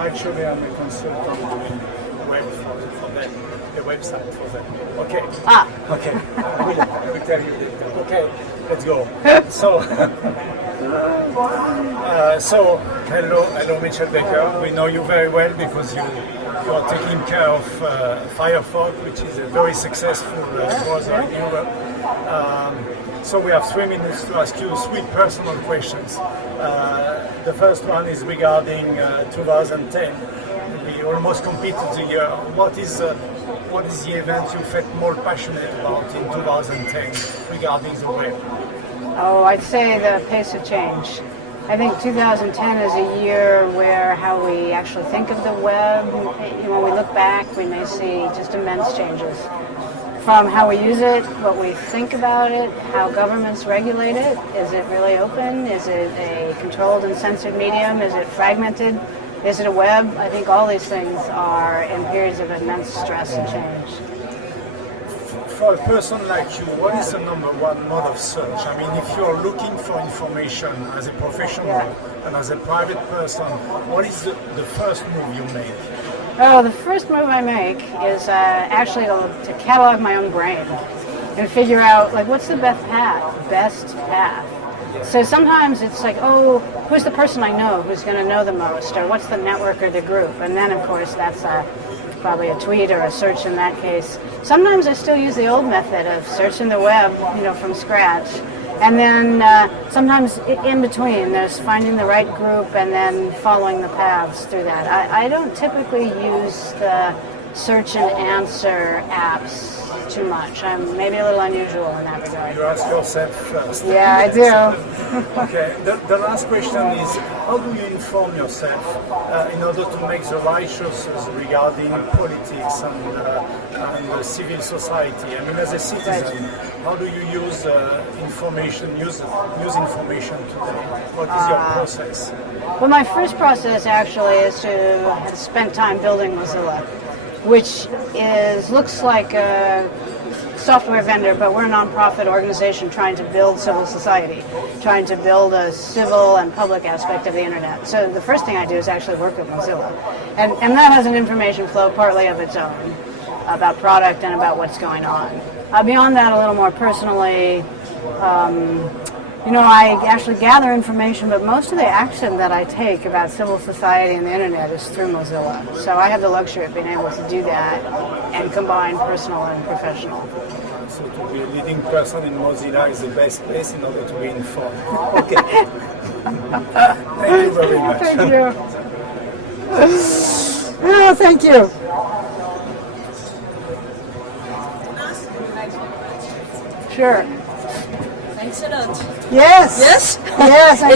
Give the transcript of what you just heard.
Actually, I'm a consultant doing web for them, the website for them. Okay. Okay. I will tell you later. Okay, let's go. So, hello, Mitchell Baker. We know you very well because you are taking care of Firefox, which is a very successful browser in Europe. So we have 3 minutes to ask you 3 personal questions. The first one is regarding 2010. We almost completed the year. What is the event you felt more passionate about in 2010 regarding the web? Oh, I'd say the pace of change. I think 2010 is a year where how we actually think of the web, when we look back, we may see just immense changes. From how we use it, what we think about it, how governments regulate it. Is it really open? Is it a controlled and censored medium? Is it fragmented? Is it a web? I think all these things are in periods of immense stress and change. For a person like you, what is the #1 mode of search? I mean, if you're looking for information as a professional and as a private person, what is the first move you make? Oh, the first move I make is actually to catalog my own brain and figure out, like, what's the best path. So sometimes it's like, oh, who's the person I know who's going to know the most, or what's the network or the group, and then of course that's probably a tweet or a search in that case. Sometimes I still use the old method of searching the web, from scratch. And then sometimes in between, there's finding the right group and then following the paths through that. I don't typically use the search and answer apps too much. I'm maybe a little unusual in that regard. You ask yourself first. Yeah, I do. Okay, the last question is, how do you inform yourself in order to make the right choices regarding politics and civil society? I mean, as a citizen, how do you use information today? What is your process? Well, my first process actually is to spend time building Mozilla, which looks like a software vendor, but we're a nonprofit organization trying to build civil society, trying to build a civil and public aspect of the internet. So the first thing I do is actually work with Mozilla. And that has an information flow partly of its own about product and about what's going on. Beyond that, a little more personally, I actually gather information, but most of the action that I take about civil society and the internet is through Mozilla. So I have the luxury of being able to do that and combine personal and professional. So to be a leading person in Mozilla is the best place in order to be informed. Okay. Thank you very much. Thank you. Oh, thank you. Sure. Thanks a lot. Yes. Yes? Yes.